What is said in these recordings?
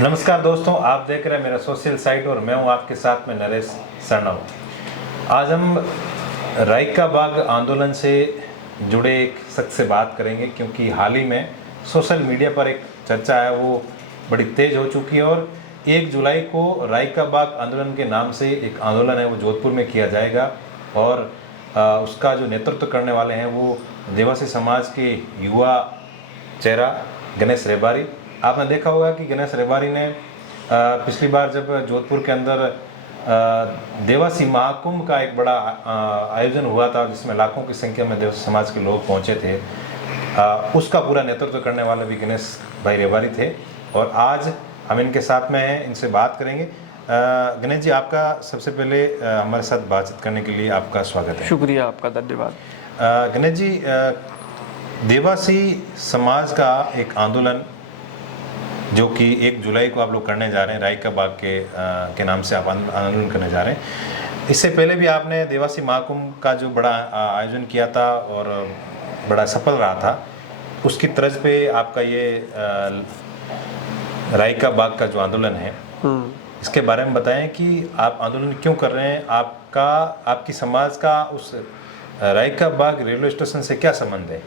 नमस्कार दोस्तों, आप देख रहे हैं मेरा सोशल साइट और मैं हूं आपके साथ में नरेश सरनव। आज हम राइका बाग आंदोलन से जुड़े एक शख्स से बात करेंगे, क्योंकि हाल ही में सोशल मीडिया पर एक चर्चा है वो बड़ी तेज हो चुकी है। और 1 जुलाई को राइका बाग आंदोलन के नाम से एक आंदोलन है वो जोधपुर में किया जाएगा और उसका जो नेतृत्व करने वाले हैं वो देवासी समाज के युवा चेहरा गणेश रेबारी। आपने देखा होगा कि गणेश रेबारी ने पिछली बार जब जोधपुर के अंदर देवासी महाकुंभ का एक बड़ा आयोजन हुआ था जिसमें लाखों की संख्या में देवासी समाज के लोग पहुंचे थे, उसका पूरा नेतृत्व करने वाले भी गणेश भाई रेबारी थे। और आज हम इनके साथ में हैं, इनसे बात करेंगे। गणेश जी, आपका सबसे पहले हमारे साथ बातचीत करने के लिए आपका स्वागत है। शुक्रिया आपका, धन्यवाद। गणेश जी, देवासी समाज का एक आंदोलन जो कि 1 जुलाई को आप लोग करने जा रहे हैं, राइका बाग के नाम से आप आंदोलन करने जा रहे हैं। इससे पहले भी आपने देवासी महाकुंभ का जो बड़ा आयोजन किया था और बड़ा सफल रहा था, उसकी तर्ज पे आपका ये राइका बाग का जो आंदोलन है, इसके बारे में बताएं कि आप आंदोलन क्यों कर रहे हैं, आपकी समाज का उस राइका बाग रेलवे स्टेशन से क्या संबंध है?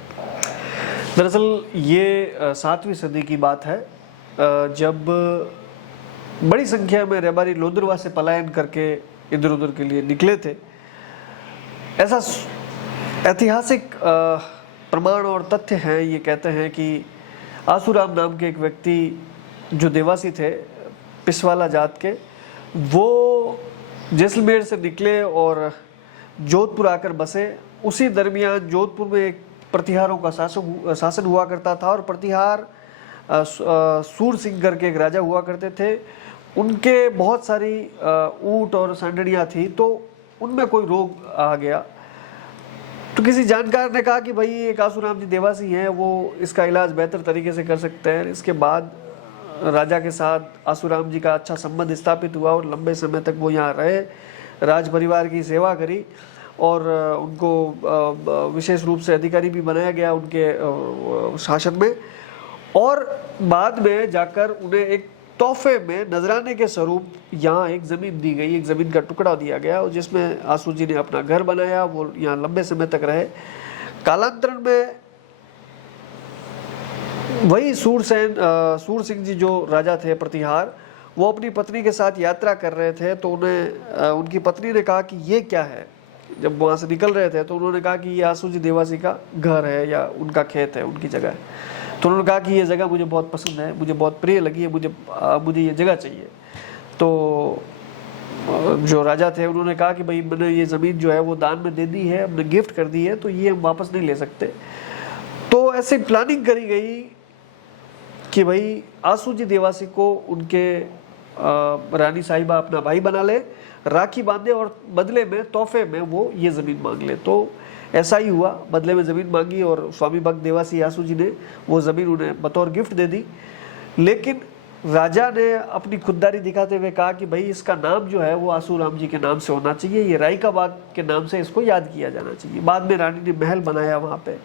दरअसल ये 7वीं सदी की बात है, जब बड़ी संख्या में रेबारी लोदरवा से पलायन करके इधर उधर के लिए निकले थे। ऐसा ऐतिहासिक प्रमाण और तथ्य हैं, ये कहते हैं कि आसूराम नाम के एक व्यक्ति जो देवासी थे, पिसवाला जात के, वो जैसलमेर से निकले और जोधपुर आकर बसे। उसी दरमियान जोधपुर में एक प्रतिहारों का शासन हुआ करता था और प्रतिहार सूर सिंह करके एक राजा हुआ करते थे। उनके बहुत सारी ऊँट और सांडड़ियाँ थी, तो उनमें कोई रोग आ गया। तो किसी जानकार ने कहा कि भाई एक आसूराम जी देवासी हैं, वो इसका इलाज बेहतर तरीके से कर सकते हैं। इसके बाद राजा के साथ आसूराम जी का अच्छा संबंध स्थापित हुआ और लंबे समय तक वो यहाँ रहे, राज परिवार की सेवा करी और उनको विशेष रूप से अधिकारी भी बनाया गया उनके शासन में। और बाद में जाकर उन्हें एक तोहफे में नजराने के स्वरूप यहाँ एक ज़मीन दी गई, एक ज़मीन का टुकड़ा दिया गया, जिसमें आसू जी ने अपना घर बनाया। वो यहाँ लंबे समय तक रहे। कालांतरण में वही सूर सिंह जी जो राजा थे प्रतिहार, वो अपनी पत्नी के साथ यात्रा कर रहे थे, तो उन्हें उनकी पत्नी ने कहा कि ये क्या है। जब वहाँ से निकल रहे थे तो उन्होंने कहा कि ये आसू जी देवासी का घर है या उनका खेत है, उनकी जगह है। तो उन्होंने कहा कि ये जगह मुझे बहुत पसंद है, मुझे बहुत प्रिय लगी है, मुझे ये जगह चाहिए। तो जो राजा थे उन्होंने कहा कि भाई मैंने ये ज़मीन जो है वो दान में दे दी है, हमने गिफ्ट कर दी है, तो ये हम वापस नहीं ले सकते। तो ऐसे प्लानिंग करी गई कि भाई आसू जी देवासी को उनके रानी साहिबा अपना भाई बना ले, राखी बांधे और बदले में तोहफे में वो ये ज़मीन मांग ले। तो ऐसा ही हुआ, बदले में ज़मीन मांगी और स्वामी भक्त देवासी आसू जी ने वो ज़मीन उन्हें बतौर गिफ्ट दे दी। लेकिन राजा ने अपनी खुददारी दिखाते हुए कहा कि भाई इसका नाम जो है वो आसूराम जी के नाम से होना चाहिए, ये राइका बाग के नाम से इसको याद किया जाना चाहिए। बाद में रानी ने महल बनाया वहाँ पे,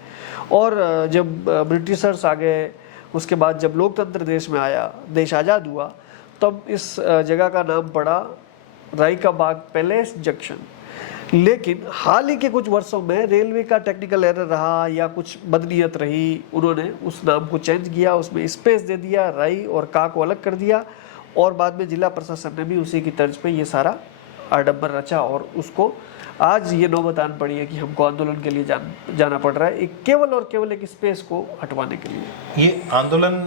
और जब ब्रिटिशर्स आ गए, उसके बाद जब लोकतंत्र देश में आया, देश आज़ाद हुआ, तब इस जगह का नाम पड़ा राइका बाग पैलेस जंक्शन। लेकिन हाल ही के कुछ वर्षों में रेलवे का टेक्निकल एरर रहा या कुछ बदनीयत रही, उन्होंने उस नाम को चेंज किया, उसमें स्पेस दे दिया, राई और का को अलग कर दिया, और बाद में जिला प्रशासन ने भी उसी की तर्ज पे ये सारा आडंबर रचा और उसको आज ये नौबत आन पड़ी है कि हमको आंदोलन के लिए जाना पड़ रहा है, एक केवल और केवल एक स्पेस को हटवाने के लिए। ये आंदोलन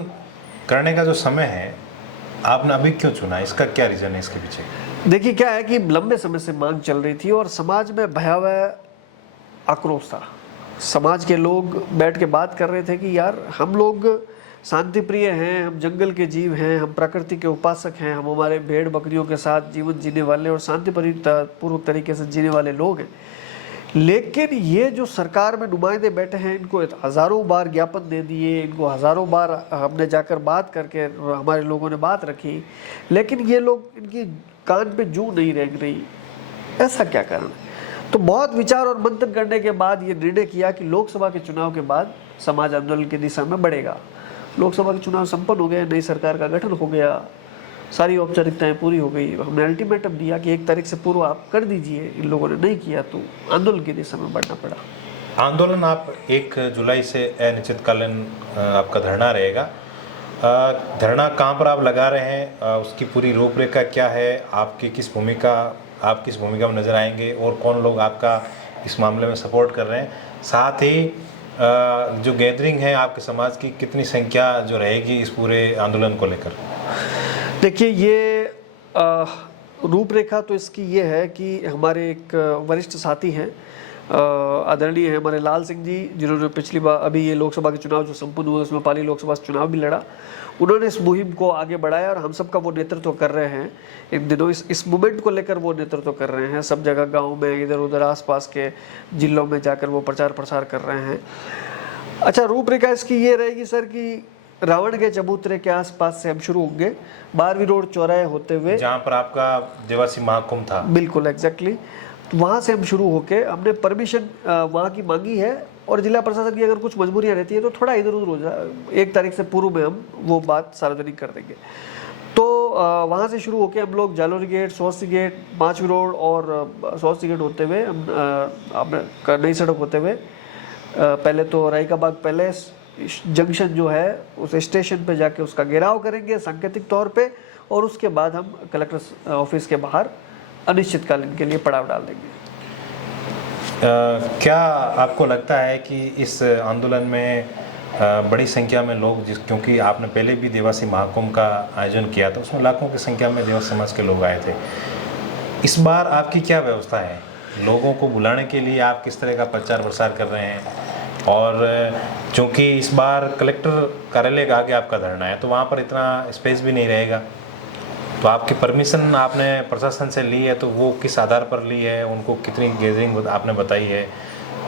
करने का जो समय है आपने अभी क्यों चुना, इसका क्या रीज़न है इसके पीछे? देखिए क्या है कि लंबे समय से मांग चल रही थी और समाज में भयावह आक्रोश था। समाज के लोग बैठ के बात कर रहे थे कि यार हम लोग शांति प्रिय हैं, हम जंगल के जीव हैं, हम प्रकृति के उपासक हैं, हम हमारे भेड़ बकरियों के साथ जीवन जीने वाले और शांति पूर्वक तरीके से जीने वाले लोग हैं। लेकिन ये जो सरकार में नुमाइंदे बैठे हैं, इनको हज़ारों बार ज्ञापन दे दिए, इनको हज़ारों बार हमने जाकर बात करके हमारे लोगों ने बात रखी, लेकिन ये लोग इनकी कान पे जूं नहीं रेंग रही। ऐसा क्या कारण है? तो बहुत विचार और मंथन करने के बाद ये निर्णय किया कि लोकसभा के चुनाव के बाद समाज आंदोलन की दिशा में बढ़ेगा। लोकसभा के चुनाव संपन्न हो गए, नई सरकार का गठन हो गया, सारी औपचारिकताएं पूरी हो गई। हमने अल्टीमेटम दिया कि 1 तारीख से पूर्व आप कर दीजिए। इन लोगों ने नहीं किया तो आंदोलन की दिशा में बढ़ना पड़ा। आंदोलन आप 1 जुलाई से अनिश्चितकालीन आपका धरना रहेगा। धरना कहाँ पर आप लगा रहे हैं, उसकी पूरी रूपरेखा क्या है, आप किस भूमिका में नजर आएंगे और कौन लोग आपका इस मामले में सपोर्ट कर रहे हैं, साथ ही जो गैदरिंग है आपके समाज की कितनी संख्या जो रहेगी इस पूरे आंदोलन को लेकर? देखिए, ये रूपरेखा तो इसकी ये है कि हमारे एक वरिष्ठ साथी हैं, आदरणीय है हमारे लाल सिंह जी, जिन्होंने पिछली बार अभी ये लोकसभा के चुनाव जो संपन्न हुए उसमें पाली लोकसभा चुनाव भी लड़ा। उन्होंने इस मुहिम को आगे बढ़ाया और हम सब का वो नेतृत्व कर रहे हैं इन दिनों। इस मूवमेंट को लेकर वो नेतृत्व कर रहे हैं। सब जगह गाँव में, इधर उधर आसपास के जिलों में जाकर वो प्रचार प्रसार कर रहे हैं। अच्छा, रूपरेखा इसकी ये रहेगी सर कि रावण के चबूतरे के आसपास से हम शुरू होंगे, 12वीं रोड चौराहे होते हुए, जहाँ पर आपका देवासी महाकुंभ था। बिल्कुल एग्जैक्टली, वहाँ से हम शुरू होके हमने परमिशन वहाँ की मांगी है और जिला प्रशासन की अगर कुछ मजबूरियाँ रहती है तो थोड़ा इधर उधर हो जाए, 1 तारीख से पूर्व में हम वो बात सार्वजनिक कर देंगे। तो वहाँ से शुरू होके हम लोग जालोरी गेट, सोस्ती गेट, 5वीं रोड और सोस्ती गेट होते हुए हम नई सड़क होते हुए पहले तो राई का बाग पैलेस जंक्शन जो है उस स्टेशन पे जाके उसका घेराव करेंगे सांकेतिक तौर पे, और उसके बाद हम कलेक्टर ऑफिस के बाहर अनिश्चितकालीन के लिए पड़ाव डाल देंगे। क्या आपको लगता है कि इस आंदोलन में बड़ी संख्या में लोग क्योंकि आपने पहले भी देवासी महाकुंभ का आयोजन किया था, उसमें लाखों की संख्या में देवासी समाज के लोग आए थे, इस बार आपकी क्या व्यवस्था है? लोगों को बुलाने के लिए आप किस तरह का प्रचार प्रसार कर रहे हैं? और चूँकि इस बार कलेक्टर कार्यालय के आगे आपका धरना है तो वहाँ पर इतना स्पेस भी नहीं रहेगा, तो आपकी परमिशन आपने प्रशासन से ली है तो वो किस आधार पर ली है, उनको कितनी गैदरिंग आपने बताई है,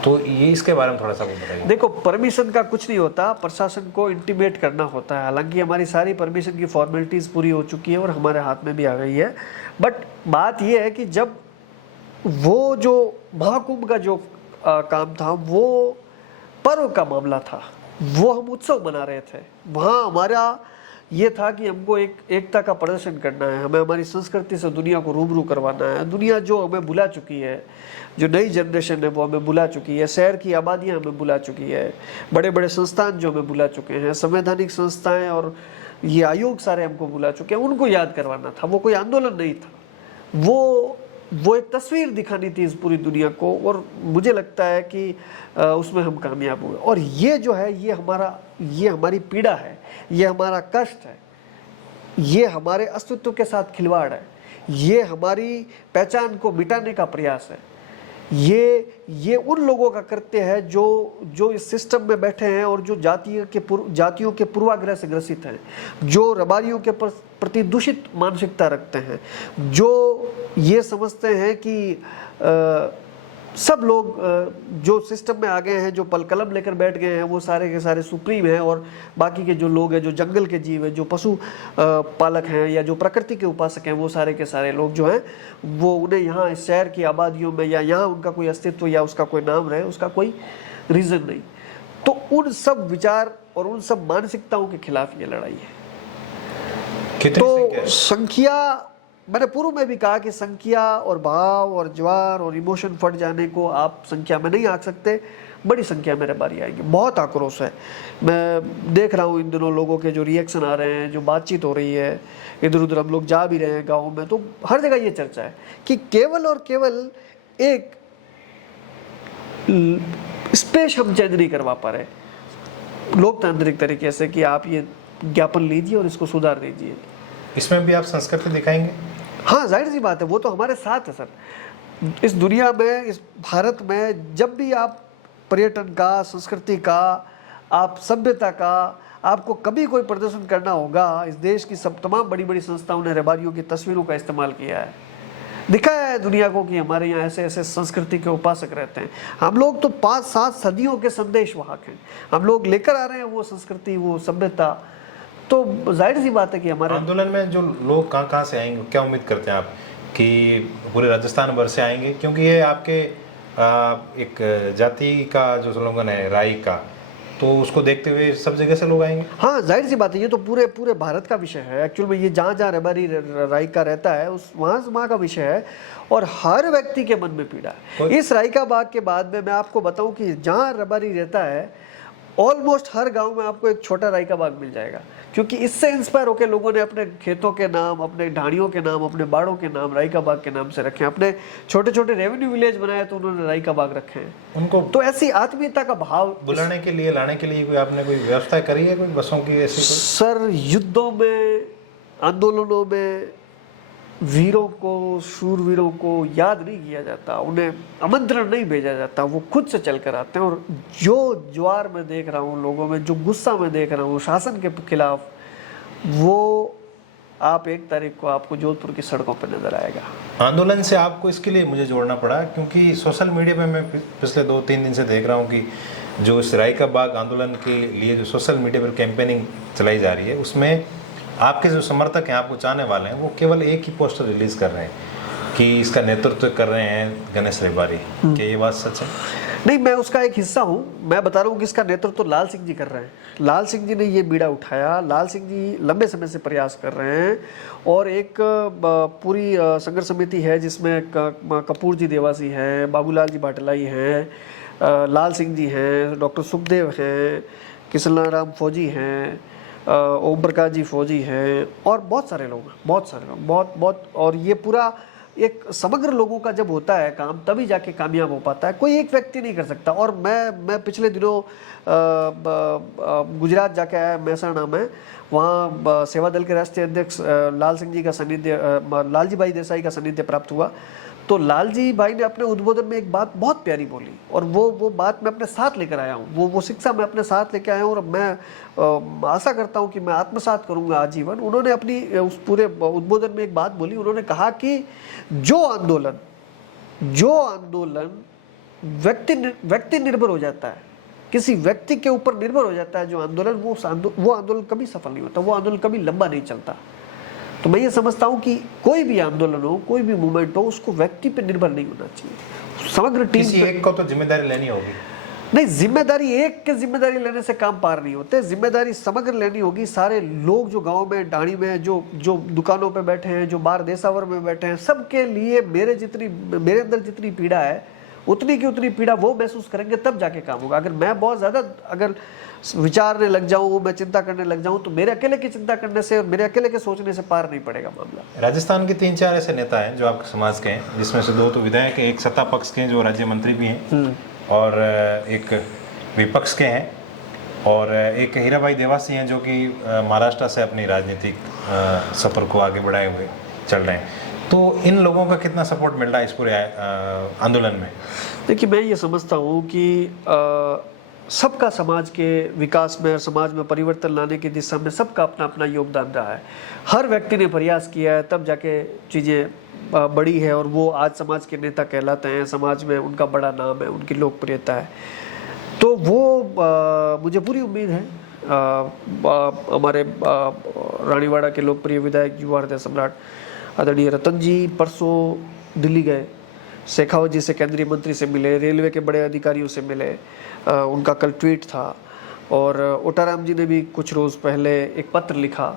तो ये इसके बारे में थोड़ा सा बताइए। देखो, परमिशन का कुछ नहीं होता, प्रशासन को इंटीमेट करना होता है। हालांकि हमारी सारी परमिशन की फॉर्मेलिटीज़ पूरी हो चुकी है और हमारे हाथ में भी आ गई है, बट बात यह है कि जब वो जो महाकुंभ का जो काम था, वो पर्व का मामला था, वो हम उत्सव मना रहे थे, वहाँ हमारा ये था कि हमको एकता का प्रदर्शन करना है, हमें हमारी संस्कृति से दुनिया को रूबरू करवाना है। दुनिया जो हमें बुला चुकी है, जो नई जनरेशन है वो हमें बुला चुकी है, शहर की आबादियाँ हमें बुला चुकी है, बड़े बड़े संस्थान जो हमें बुला चुके हैं, संवैधानिक संस्थाएं और ये आयोग सारे हमको बुला चुके हैं, उनको याद करवाना था। वो कोई आंदोलन नहीं था, वो एक तस्वीर दिखानी थी इस पूरी दुनिया को, और मुझे लगता है कि उसमें हम कामयाब हुए। और ये जो है ये हमारी पीड़ा है, ये हमारा कष्ट है, ये हमारे अस्तित्व के साथ खिलवाड़ है, ये हमारी पहचान को मिटाने का प्रयास है। ये उन लोगों का करते हैं जो इस सिस्टम में बैठे हैं और जो जातियों के पूर्वाग्रह से ग्रसित हैं, जो रबारियों के प्रति दूषित मानसिकता रखते हैं, जो ये समझते हैं कि सब लोग जो सिस्टम में आ गए हैं, जो पल कलम लेकर बैठ गए हैं, वो सारे के सारे सुप्रीम हैं, और बाकी के जो लोग हैं, जो जंगल के जीव हैं, जो पशु पालक हैं या जो प्रकृति के उपासक हैं, वो सारे के सारे लोग जो हैं वो उन्हें यहाँ इस शहर की आबादियों में या यहाँ उनका कोई अस्तित्व या उसका कोई नाम रहे, उसका कोई रीज़न नहीं। तो उन सब विचार और उन सब मानसिकताओं के खिलाफ ये लड़ाई है। तो संख्या, मैंने पूर्व में भी कहा कि संख्या और भाव और ज्वार और इमोशन फट जाने को आप संख्या में नहीं आंक सकते। बड़ी संख्या में रबारी आएंगे, बहुत आक्रोश है। मैं देख रहा हूँ इन दिनों लोगों के जो रिएक्शन आ रहे हैं, जो बातचीत हो रही है, इधर उधर हम लोग जा भी रहे हैं गाँव में, तो हर जगह ये चर्चा है कि केवल और केवल एक स्पेस हम चेंज नहीं करवा पा रहे लोकतांत्रिक तरीके से कि आप ये ज्ञापन लीजिए और इसको सुधार दीजिए। इसमें भी आप संस्कृति दिखाएंगे? हाँ, जाहिर सी बात है, वो तो हमारे साथ है सर। इस दुनिया में, इस भारत में जब भी आप पर्यटन का, संस्कृति का, आप सभ्यता का, आपको कभी कोई प्रदर्शन करना होगा, इस देश की तमाम बड़ी बड़ी संस्थाओं ने रबारियों की तस्वीरों का इस्तेमाल किया है, दिखाया है दुनिया को कि हमारे यहाँ ऐसे ऐसे संस्कृति के उपासक रहते हैं। हम लोग तो 5-7 सदियों के संदेश वाहक हैं, हम लोग लेकर आ रहे हैं वो संस्कृति, वो सभ्यता। तो जाहिर सी बात है कि हमारे आंदोलन में जो लोग कहाँ से आएंगे, क्या उम्मीद करते हैं आप कि पूरे राजस्थान भर से आएंगे? क्योंकि ये आपके एक जाति का जो स्लोगन है राई का, तो उसको देखते हुए सब जगह से लोग आएंगे। हाँ, जाहिर सी बात है, ये तो पूरे पूरे भारत का विषय है एक्चुअल में। ये जहाँ जहाँ रबारी रायका रहता है उस वहाँ का विषय है, और हर व्यक्ति के मन में पीड़ा है। इस रायका बाग के बाद में मैं आपको बताऊं कि जहाँ रबारी रहता है ऑलमोस्ट हर गांव में आपको एक छोटा रायका बाग मिल जाएगा, क्योंकि इससे इंस्पायर होकर लोगों ने अपने खेतों के नाम, अपने ढाणियों के नाम, अपने बाड़ों के नाम रायका बाग के नाम से रखे हैं। अपने छोटे छोटे रेवेन्यू विलेज बनाए तो उन्होंने रायका बाग रखे हैं। उनको तो ऐसी आत्मीयता का भाव बुलाने के लिए, लाने के लिए कोई आपने कोई व्यवस्था करी है, कोई बसों की ऐसी कोई? सर, युद्धों में, आंदोलनों में वीरों को, शूरवीरों को याद नहीं किया जाता, उन्हें आमंत्रण नहीं भेजा जाता, वो खुद से चल कर आते हैं। और जो ज्वार मैं देख रहा हूँ लोगों में, जो गुस्सा मैं देख रहा हूँ शासन के खिलाफ, वो आप 1 तारीख को आपको जोधपुर की सड़कों पर नजर आएगा। आंदोलन से आपको इसके लिए मुझे जोड़ना पड़ा क्योंकि सोशल मीडिया पे मैं पिछले 2-3 दिन से देख रहा हूँ कि जो इस रायका बाग आंदोलन के लिए जो सोशल मीडिया पर कैंपेनिंग चलाई जा रही है, उसमें आपके जो समर्थक हैं, आपको चाहने वाले हैं, वो केवल एक ही पोस्टर रिलीज कर रहे हैं कि इसका नेतृत्व कर रहे हैं गणेश रेबारी। क्या ये बात सच है? नहीं, मैं उसका एक हिस्सा हूँ। मैं बता रहा हूँ कि इसका नेतृत्व लाल सिंह जी कर रहे हैं। लाल सिंह जी ने ये बीड़ा उठाया। लाल सिंह जी लंबे समय से प्रयास कर रहे हैं, और एक पूरी संघर्ष समिति है जिसमें कपूर जी देवासी हैं, बाबूलाल जी भाटलाई हैं, लाल सिंह जी हैं, डॉक्टर सुखदेव हैं, किशन राम फौजी हैं, ओम प्रकाश जी फौजी हैं, और बहुत सारे लोग, बहुत। और ये पूरा एक समग्र लोगों का जब होता है काम, तभी जाके कामयाब हो पाता है। कोई एक व्यक्ति नहीं कर सकता। और मैं पिछले दिनों गुजरात जाके आया, महसाणा में, वहाँ सेवा दल के राष्ट्रीय अध्यक्ष लाल सिंह जी का सानिध्य, लालजी भाई देसाई का सानिध्य प्राप्त हुआ। तो लालजी भाई ने अपने उद्बोधन में एक बात बहुत प्यारी बोली, और वो बात मैं अपने साथ लेकर आया हूँ। वो शिक्षा मैं अपने साथ लेकर आया हूँ, और मैं आशा करता हूँ कि मैं आत्मसात करूँगा आजीवन। उन्होंने अपनी उस पूरे उद्बोधन में एक बात बोली। उन्होंने कहा कि जो आंदोलन व्यक्ति निर्भर हो जाता है, किसी व्यक्ति के ऊपर निर्भर हो जाता है जो आंदोलन, वो आंदोलन कभी सफल नहीं होता, वो आंदोलन कभी लंबा नहीं चलता। तो मैं ये समझता हूँ कि कोई भी आंदोलन हो, कोई भी मूवमेंट हो, उसको व्यक्ति पे निर्भर नहीं होना चाहिए, समग्र टीम किसी एक को तो जिम्मेदारी लेनी होगी। नहीं, जिम्मेदारी एक के जिम्मेदारी लेने से काम पार नहीं होते। जिम्मेदारी समग्र लेनी होगी। सारे लोग जो गांव में, ढाणी में, जो दुकानों पे बैठे हैं, जो बाहर देसावर में बैठे हैं, सबके लिए मेरे अंदर जितनी पीड़ा है, उतनी की उतनी पीड़ा वो महसूस करेंगे, तब जाके काम होगा। अगर मैं बहुत ज़्यादा विचारने लग जाऊँ, मैं चिंता करने लग जाऊँ, तो मेरे अकेले की चिंता करने से, मेरे अकेले के सोचने से पार नहीं पड़ेगा मामला। राजस्थान के 3-4 ऐसे नेता हैं जो आपके समाज के हैं, जिसमें से 2 तो विधायक हैं, एक सत्ता पक्ष के हैं जो राज्य मंत्री भी हैं, और एक विपक्ष के हैं, और एक हीराभाई देवासी हैं जो कि महाराष्ट्र से अपनी राजनीतिक सफर को आगे बढ़ाए हुए चल रहे हैं। तो इन लोगों का कितना सपोर्ट मिल रहा है इस पूरे आंदोलन में? देखिए, मैं ये समझता हूँ कि सबका समाज के विकास में, समाज में परिवर्तन लाने की दिशा में सबका अपना अपना योगदान रहा है। हर व्यक्ति ने प्रयास किया है, तब जाके चीज़ें बड़ी है, और वो आज समाज के नेता कहलाते हैं। समाज में उनका बड़ा नाम है, उनकी लोकप्रियता है। तो वो मुझे पूरी उम्मीद है। हमारे रानीवाड़ा के लोकप्रिय विधायक, युवा हृदय सम्राट आदरणीय रतन जी परसों दिल्ली गए, शेखावत जी से, केंद्रीय मंत्री से मिले, रेलवे के बड़े अधिकारियों से मिले। उनका कल ट्वीट था, और ओटाराम जी ने भी कुछ रोज़ पहले एक पत्र लिखा।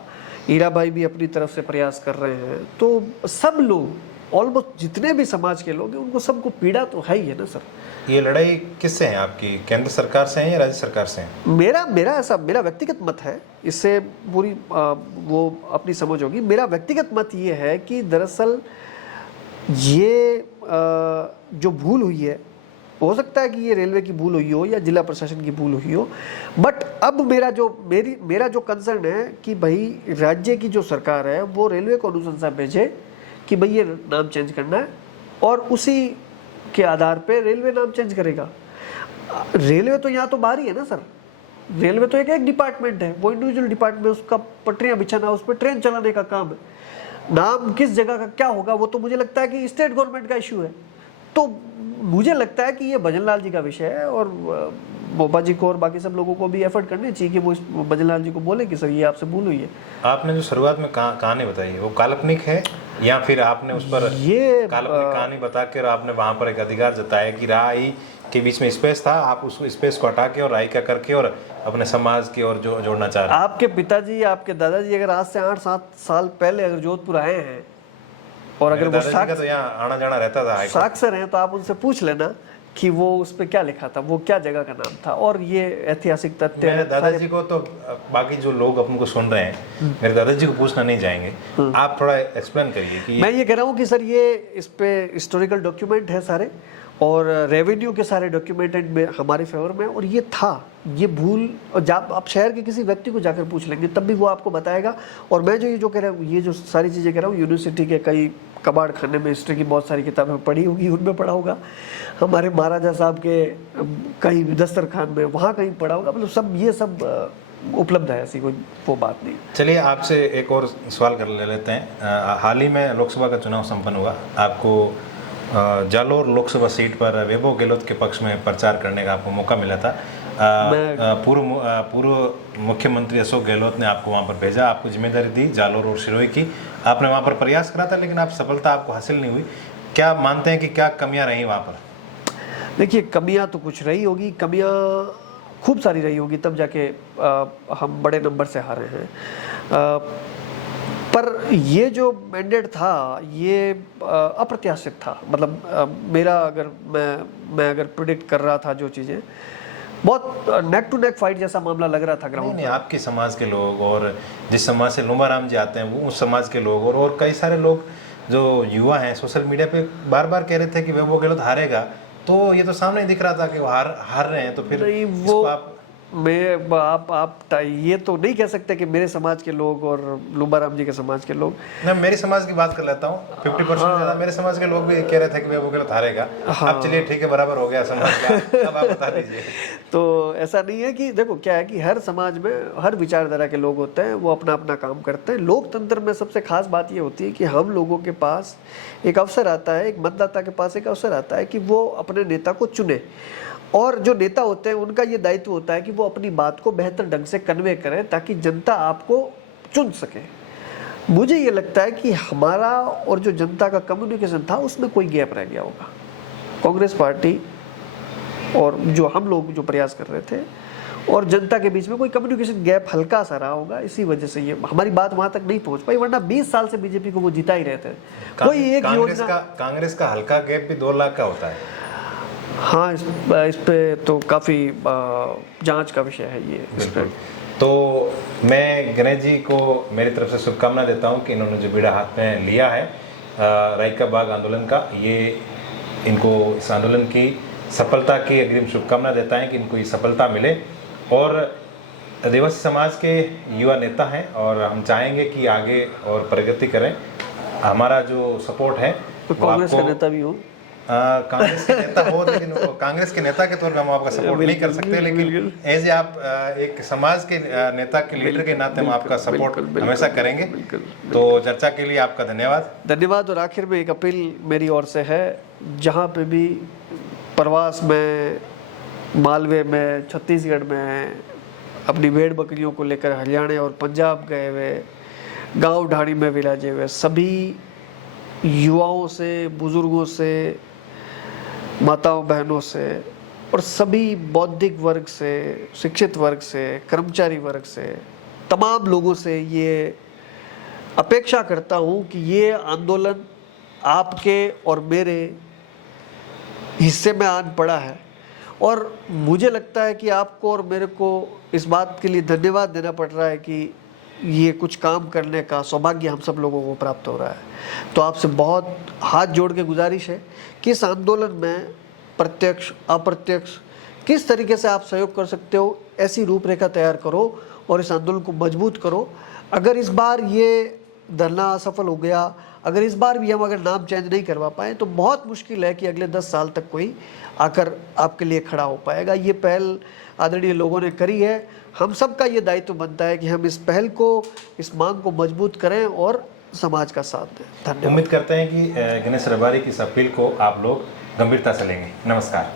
हीरा भाई भी अपनी तरफ से प्रयास कर रहे हैं। तो सब लोग, ऑलमोस्ट जितने भी समाज के लोग हैं, उनको सबको पीड़ा तो है ही है ना सर। ये लड़ाई किससे है आपकी? केंद्र सरकार से है या राज्य सरकार से है? मेरा व्यक्तिगत मत है, इससे पूरी वो अपनी समझ होगी। मेरा व्यक्तिगत मत ये है कि दरअसल ये जो भूल हुई है, हो सकता है कि ये रेलवे की भूल हुई हो या जिला प्रशासन की भूल हुई हो, बट अब मेरा जो कंसर्न है कि भाई राज्य की जो सरकार है वो रेलवे को अनुशंसा भेजे कि भाई ये नाम चेंज करना है, और उसी के आधार पे रेलवे नाम चेंज करेगा। रेलवे तो यहाँ तो बाहर ही है ना सर। रेलवे तो एक डिपार्टमेंट है, वो इंडिविजुअल डिपार्टमेंट, उसका पटरियाँ बिछाना, उस पर ट्रेन चलाने का काम है। नाम किस जगह का क्या होगा, वो तो मुझे लगता है कि स्टेट गवर्नमेंट का इशू है। तो मुझे लगता है कि ये भजनलाल जी का विषय है, और बोपा जी को और बाकी सब लोगों को भी एफर्ट करने चाहिए कि वो भजनलाल जी को बोले कि सर ये आपसे भूल हुई है। आपने जो शुरुआत में कहानी बताई, वो काल्पनिक है या फिर आपने उस पर ये काल्पनिक कहानी बता कर आपने वहाँ पर एक अधिकार जताया कि रहा ही के बीच में स्पेस था, आप उस स्पेस को हटा के और राइका करके और अपने समाज की ओर जोड़ना चाह रहे हैं। आपके पिताजी, आपके दादाजी अगर आज से 8-7 साल पहले अगर जोधपुर आए हैं और अगर वो दादाजी का तो यहाँ आना जाना रहता था। साक्षर हैं तो आप उनसे पूछ लेना कि वो उस पे क्या लिखा था, वो क्या जगह का नाम था, और ये ऐतिहासिक तथ्य मेरे दादाजी को तो, बाकी जो लोग अपन को सुन रहे हैं, मेरे दादाजी को पूछना नहीं जाएंगे, आप थोड़ा एक्सप्लेन करिए कि मैं ये कह रहा हूँ कि सर ये इस पे हिस्टोरिकल डॉक्यूमेंट है सारे, और रेवेन्यू के सारे डॉक्यूमेंटेड में हमारे फेवर में, और ये था, ये भूल, और जब आप शहर के किसी व्यक्ति को जाकर पूछ लेंगे तब भी वो आपको बताएगा। और मैं जो ये कह रहा हूँ, ये जो सारी चीज़ें कह रहा हूँ, यूनिवर्सिटी के कई कबाड़ खाने में हिस्ट्री की बहुत सारी किताबें पढ़ी होगी, उनमें पढ़ा होगा, हमारे महाराजा साहब के कहीं दस्तरखान में वहाँ कहीं पढ़ा होगा, मतलब सब ये सब उपलब्ध है, ऐसी कोई वो बात नहीं। चलिए आपसे एक और सवाल कर ले लेते हैं। हाल ही में लोकसभा का चुनाव संपन्न हुआ, आपको जालोर लोकसभा सीट पर वैभव गहलोत के पक्ष में प्रचार करने का आपको मौका मिला था। पूर्व मुख्यमंत्री अशोक गहलोत ने आपको वहां पर भेजा, आपको जिम्मेदारी दी जालोर और सिरोही की, आपने वहां पर प्रयास करा था, लेकिन आप सफलता आपको हासिल नहीं हुई। क्या मानते हैं कि क्या कमियां रही वहां पर? देखिए, कमियां तो कुछ रही होगी, कमियां खूब सारी रही होगी, तब जाके हम बड़े नंबर से हारे हैं। पर ये जो मैंडेट था ये अप्रत्याशित था, मतलब मेरा अगर मैं अगर प्रिडिक्ट कर रहा था जो चीज़ें, बहुत नेक टू नेक फाइट जैसा मामला लग रहा था ग्राउंड में। आपके समाज के लोग और जिस समाज से लुम्बाराम जी आते हैं वो उस समाज के लोग और कई सारे लोग जो युवा हैं सोशल मीडिया पे बार बार कह रहे थे कि वैभव गहलोत हारेगा, तो ये तो सामने ही दिख रहा था कि वो हार रहे हैं, तो फिर वो आप ये तो नहीं कह सकते कि मेरे समाज के लोग और लुम्बाराम जी के समाज के लोग। मैं मेरी समाज की बात कर लेता हूँ, 50% ज़्यादा मेरे समाज के लोग भी कह रहे थे कि वैभव गहलोत हारेगा। अब चलिए ठीक है, बराबर हो गया समाज का, अब आप बता दीजिए। तो ऐसा नहीं है कि, देखो क्या है कि हर समाज में हर विचारधारा के लोग होते हैं, वो अपना अपना काम करते हैं। लोकतंत्र में सबसे खास बात ये होती है कि हम लोगों के पास एक अवसर आता है, एक मतदाता के पास एक अवसर आता है कि वो अपने नेता को चुने, और जो नेता होते हैं उनका ये दायित्व होता है कि वो अपनी बात को बेहतर ढंग से कन्वे करें ताकि जनता आपको चुन सके। मुझे ये लगता है कि हमारा और जो जनता का कम्युनिकेशन था उसमें कोई गैप रह गया होगा। कांग्रेस पार्टी और जो हम लोग जो प्रयास कर रहे थे और जनता के बीच में कोई कम्युनिकेशन गैप हल्का सा रहा होगा, इसी वजह से ये हमारी बात वहां तक नहीं पहुंच पाई, वरना 20 साल से बीजेपी को वो जिता ही रहे थे। कोई एक योजना, कांग्रेस का हल्का गैप भी 2 लाख का होता है। हाँ, इस पे तो काफ़ी जांच का विषय है ये। तो मैं गणेश जी को मेरी तरफ से शुभकामना देता हूँ कि इन्होंने जो बीड़ा हाथ में लिया है राई का बाग आंदोलन का, ये इनको इस आंदोलन की सफलता की अग्रिम शुभकामना देता है कि इनको ये सफलता मिले। और आदिवासी समाज के युवा नेता हैं और हम चाहेंगे कि आगे और प्रगति करें। हमारा जो सपोर्ट है, तो कांग्रेस का नेता भी हो, कांग्रेस के नेता हो, लेकिन कांग्रेस के नेता के तौर पे हम आपका सपोर्ट नहीं कर सकते, लेकिन एज आप एक समाज के नेता के लीडर के नाते हम आपका सपोर्ट हमेशा करेंगे। तो चर्चा के लिए आपका धन्यवाद। और आखिर में एक अपील मेरी ओर से है, जहाँ पे भी प्रवास में, मालवे में, छत्तीसगढ़ में अपनी भेड़ बकरियों को लेकर हरियाणा और पंजाब गए हुए, गांव ढाणी में विराजे हुए सभी युवाओं से, बुजुर्गों से, माताओं बहनों से और सभी बौद्धिक वर्ग से, शिक्षित वर्ग से, कर्मचारी वर्ग से, तमाम लोगों से ये अपेक्षा करता हूँ कि ये आंदोलन आपके और मेरे हिस्से में आन पड़ा है, और मुझे लगता है कि आपको और मेरे को इस बात के लिए धन्यवाद देना पड़ रहा है कि ये कुछ काम करने का सौभाग्य हम सब लोगों को प्राप्त हो रहा है। तो आपसे बहुत हाथ जोड़ के गुजारिश है कि इस आंदोलन में प्रत्यक्ष अप्रत्यक्ष किस तरीके से आप सहयोग कर सकते हो, ऐसी रूपरेखा तैयार करो और इस आंदोलन को मजबूत करो। अगर इस बार ये धरना असफल हो गया, अगर इस बार भी हम अगर नाम चेंज नहीं करवा पाए, तो बहुत मुश्किल है कि अगले 10 साल तक कोई आकर आपके लिए खड़ा हो पाएगा। ये पहल आदरणीय लोगों ने करी है, हम सब का ये दायित्व बनता है कि हम इस पहल को, इस मांग को मजबूत करें और समाज का साथ दें। धन्यवाद। उम्मीद करते हैं कि गणेश रबारी की इस अपील को आप लोग गंभीरता से लेंगे। नमस्कार।